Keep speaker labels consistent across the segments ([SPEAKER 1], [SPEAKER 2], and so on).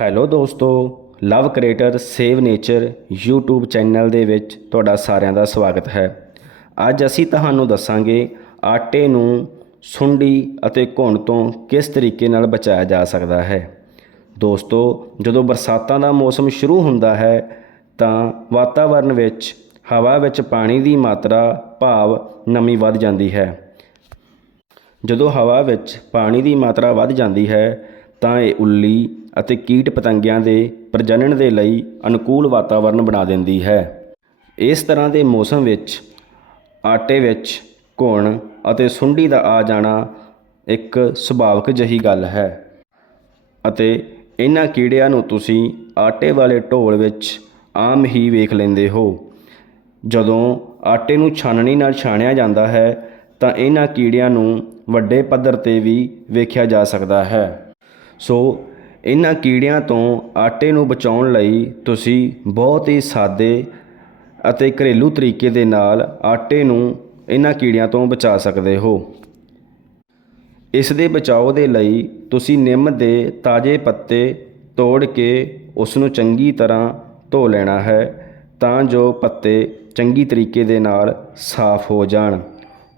[SPEAKER 1] Hello ਦੋਸਤੋ love creator save nature YouTube channel ਦੇ ਵਿੱਚ ਤੁਹਾਡਾ ਸਾਰਿਆਂ ਦਾ ਸਵਾਗਤ ਹੈ। ਅੱਜ ਅਸੀਂ ਤੁਹਾਨੂੰ ਦੱਸਾਂਗੇ ਆਟੇ ਨੂੰ ਸੁੰਡੀ ਅਤੇ ਘੁਣ ਤੋਂ ਕਿਸ ਤਰੀਕੇ ਨਾਲ ਬਚਾਇਆ ਜਾ ਸਕਦਾ ਹੈ। ਦੋਸਤੋ, ਜਦੋਂ ਬਰਸਾਤਾਂ ਦਾ ਮੌਸਮ ਸ਼ੁਰੂ ਹੁੰਦਾ ਹੈ, ਤਾਂ ਵਾਤਾਵਰਣ ਵਿੱਚ ਹਵਾ ਵਿੱਚ ਪਾਣੀ ਦੀ ਮਾਤਰਾ, ਭਾਵ ਨਮੀ ਵੱਧ ਜਾਂਦੀ ਹੈ। ਜਦੋਂ ਹਵਾ ਵਿੱਚ ਪਾਣੀ ਦੀ ਮਾਤਰਾ ਵੱਧ ਜਾਂਦੀ ਹੈ, ਤਾਂ ਇਹ ਉੱਲੀ ਅਤੇ ਕੀਟ ਪਤੰਗਿਆਂ ਦੇ ਪ੍ਰਜਨਨ ਦੇ ਲਈ ਅਨੁਕੂਲ ਵਾਤਾਵਰਣ ਬਣਾ ਦਿੰਦੀ ਹੈ। ਇਸ ਤਰ੍ਹਾਂ ਦੇ ਮੌਸਮ ਵਿੱਚ, ਆਟੇ ਵਿੱਚ ਘੁਣ ਅਤੇ ਸੁੰਡੀ ਦਾ ਆ ਜਾਣਾ ਇੱਕ ਸੁਭਾਵਿਕ ਜਿਹੀ ਗੱਲ ਹੈ। ਅਤੇ ਇਹਨਾਂ ਕੀੜਿਆਂ ਨੂੰ ਤੁਸੀਂ ਆਟੇ ਵਾਲੇ ਢੋਲ ਵਿੱਚ ਆਮ ਹੀ ਵੇਖ ਲੈਂਦੇ ਹੋ। ਜਦੋਂ ਆਟੇ ਨੂੰ ਛਾਨਣੀ ਨਾਲ ਛਾਣਿਆ ਜਾਂਦਾ ਹੈ, ਤਾਂ ਇਹਨਾਂ ਕੀੜਿਆਂ ਨੂੰ ਵੱਡੇ ਪੱਧਰ ਤੇ ਵੀ ਵੇਖਿਆ ਜਾ ਸਕਦਾ ਹੈ। ਸੋ ਇਹਨਾਂ ਕੀੜਿਆਂ ਤੋਂ ਆਟੇ ਨੂੰ ਬਚਾਉਣ ਲਈ ਤੁਸੀਂ ਬਹੁਤ ਹੀ ਸਾਦੇ ਅਤੇ ਘਰੇਲੂ ਤਰੀਕੇ ਦੇ ਨਾਲ ਆਟੇ ਨੂੰ ਇਹਨਾਂ ਕੀੜਿਆਂ ਤੋਂ ਬਚਾ ਸਕਦੇ ਹੋ। ਇਸ ਦੇ ਬਚਾਓ ਦੇ ਲਈ ਤੁਸੀਂ ਨਿੰਮ ਦੇ ਤਾਜ਼ੇ ਪੱਤੇ ਤੋੜ ਕੇ ਉਸ ਨੂੰ ਚੰਗੀ ਤਰ੍ਹਾਂ ਧੋ ਲੈਣਾ ਹੈ ਤਾਂ ਜੋ ਪੱਤੇ ਚੰਗੀ ਤਰੀਕੇ ਦੇ ਨਾਲ ਸਾਫ਼ ਹੋ ਜਾਣ।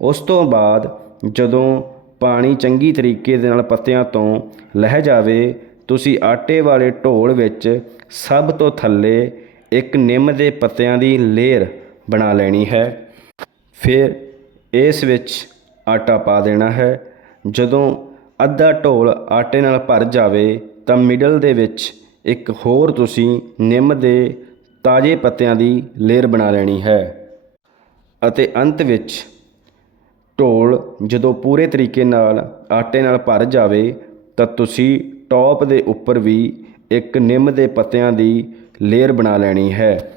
[SPEAKER 1] ਉਸ ਤੋਂ ਬਾਅਦ ਜਦੋਂ ਪਾਣੀ ਚੰਗੀ ਤਰੀਕੇ ਦੇ ਨਾਲ ਪੱਤਿਆਂ ਤੋਂ ਲਹਿ ਜਾਵੇ ਤੁਸੀਂ ਆਟੇ ਵਾਲੇ ਢੋਲ ਵਿੱਚ ਸਭ ਤੋਂ ਥੱਲੇ ਇੱਕ ਨਿੰਮ ਦੇ ਪੱਤਿਆਂ ਦੀ ਲੇਅਰ ਬਣਾ ਲੈਣੀ ਹੈ। ਫਿਰ ਇਸ ਵਿੱਚ ਆਟਾ ਪਾ ਦੇਣਾ ਹੈ। ਜਦੋਂ ਅੱਧਾ ਢੋਲ ਆਟੇ ਨਾਲ ਭਰ ਜਾਵੇ, ਤਾਂ ਮਿਡਲ ਦੇ ਵਿੱਚ ਇੱਕ ਹੋਰ ਤੁਸੀਂ ਨਿੰਮ ਦੇ ਤਾਜ਼ੇ ਪੱਤਿਆਂ ਦੀ ਲੇਅਰ ਬਣਾ ਲੈਣੀ ਹੈ। ਅਤੇ ਅੰਤ ਵਿੱਚ ਢੋਲ ਜਦੋਂ ਪੂਰੇ ਤਰੀਕੇ ਨਾਲ ਆਟੇ ਨਾਲ ਭਰ ਜਾਵੇ ਤਾਂ ਤੁਸੀਂ ਟੋਪ ਦੇ ਉੱਪਰ ਵੀ ਇੱਕ ਨਿੰਮ ਦੇ ਪੱਤਿਆਂ ਦੀ ਲੇਅਰ ਬਣਾ ਲੈਣੀ ਹੈ।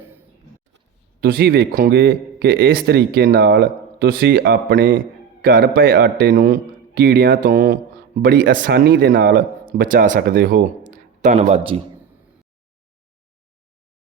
[SPEAKER 1] ਤੁਸੀਂ ਵੇਖੋਗੇ ਕਿ ਇਸ ਤਰੀਕੇ ਨਾਲ ਤੁਸੀਂ ਆਪਣੇ ਘਰ ਪਏ ਆਟੇ ਨੂੰ ਕੀੜਿਆਂ ਤੋਂ ਬੜੀ ਆਸਾਨੀ ਦੇ ਨਾਲ ਬਚਾ ਸਕਦੇ ਹੋ। ਧੰਨਵਾਦ ਜੀ।